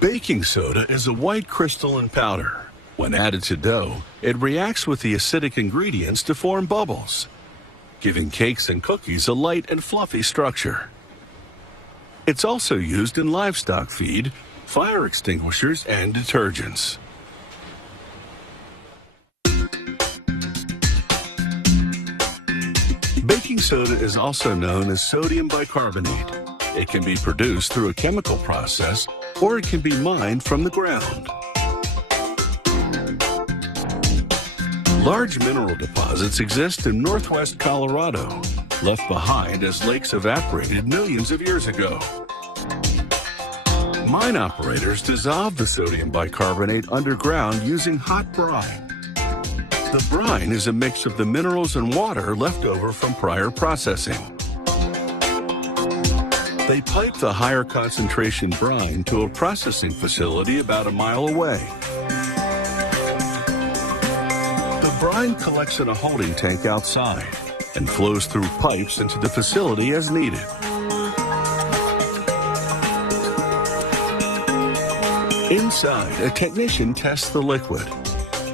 Baking soda is a white crystalline powder. When added to dough, it reacts with the acidic ingredients to form bubbles, giving cakes and cookies a light and fluffy structure. It's also used in livestock feed, fire extinguishers, and detergents. Baking soda is also known as sodium bicarbonate. It can be produced through a chemical process, or it can be mined from the ground. Large mineral deposits exist in northwest Colorado, left behind as lakes evaporated millions of years ago. Mine operators dissolve the sodium bicarbonate underground using hot brine. The brine is a mix of the minerals and water left over from prior processing. They pipe the higher concentration brine to a processing facility about a mile away. The brine collects in a holding tank outside and flows through pipes into the facility as needed. Inside, a technician tests the liquid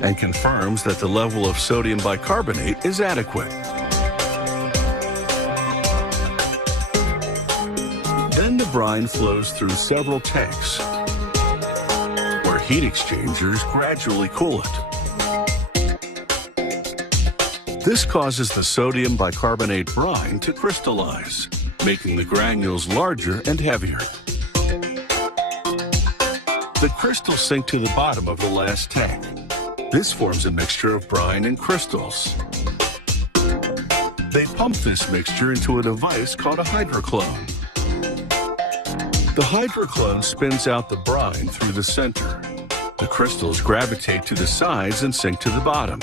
and confirms that the level of sodium bicarbonate is adequate. Then the brine flows through several tanks, where heat exchangers gradually cool it. This causes the sodium bicarbonate brine to crystallize, making the granules larger and heavier. The crystals sink to the bottom of the last tank. This forms a mixture of brine and crystals. They pump this mixture into a device called a hydroclone. The hydroclone spins out the brine through the center. The crystals gravitate to the sides and sink to the bottom.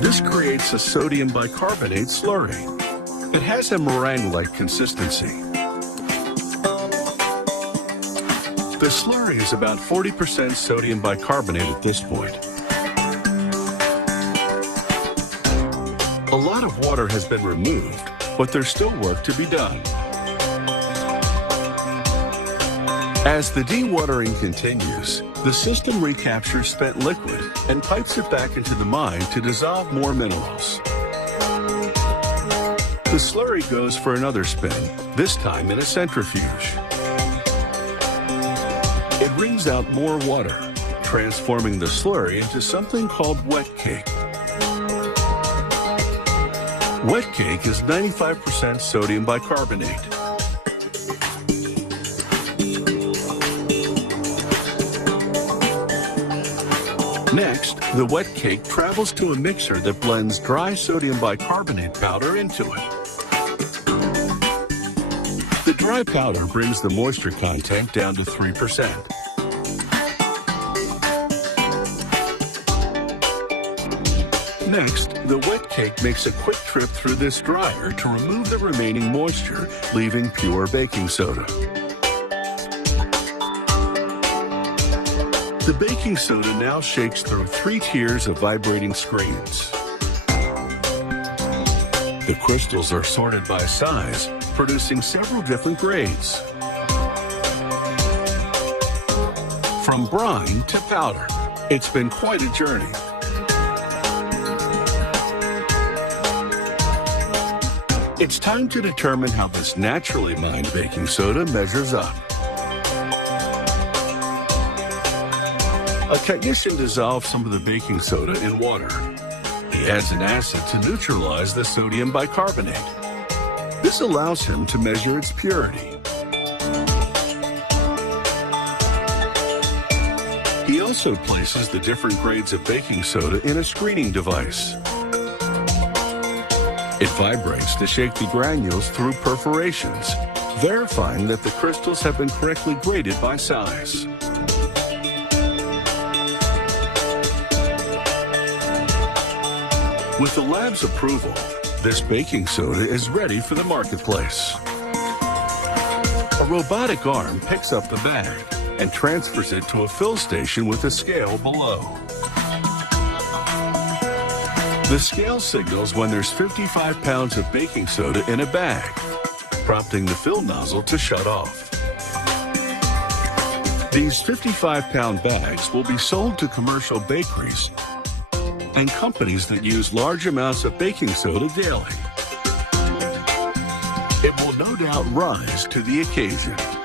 This creates a sodium bicarbonate slurry. It has a meringue-like consistency. The slurry is about 40% sodium bicarbonate at this point. A lot of water has been removed, but there's still work to be done. As the dewatering continues, the system recaptures spent liquid and pipes it back into the mine to dissolve more minerals. The slurry goes for another spin, this time in a centrifuge. It wrings out more water, transforming the slurry into something called wet cake. Wet cake is 95% sodium bicarbonate. Next, the wet cake travels to a mixer that blends dry sodium bicarbonate powder into it. The dry powder brings the moisture content down to 3%. Next, the wet cake makes a quick trip through this dryer to remove the remaining moisture, leaving pure baking soda. The baking soda now shakes through 3 tiers of vibrating screens. The crystals are sorted by size, producing several different grades. From brine to powder, it's been quite a journey. It's time to determine how this naturally mined baking soda measures up. A technician dissolves some of the baking soda in water. He adds an acid to neutralize the sodium bicarbonate. This allows him to measure its purity. He also places the different grades of baking soda in a screening device. It vibrates to shake the granules through perforations, verifying that the crystals have been correctly graded by size. With the lab's approval, this baking soda is ready for the marketplace. A robotic arm picks up the bag and transfers it to a fill station with a scale below. The scale signals when there's 55 pounds of baking soda in a bag, prompting the fill nozzle to shut off. These 55-pound bags will be sold to commercial bakeries and companies that use large amounts of baking soda daily. It will no doubt rise to the occasion.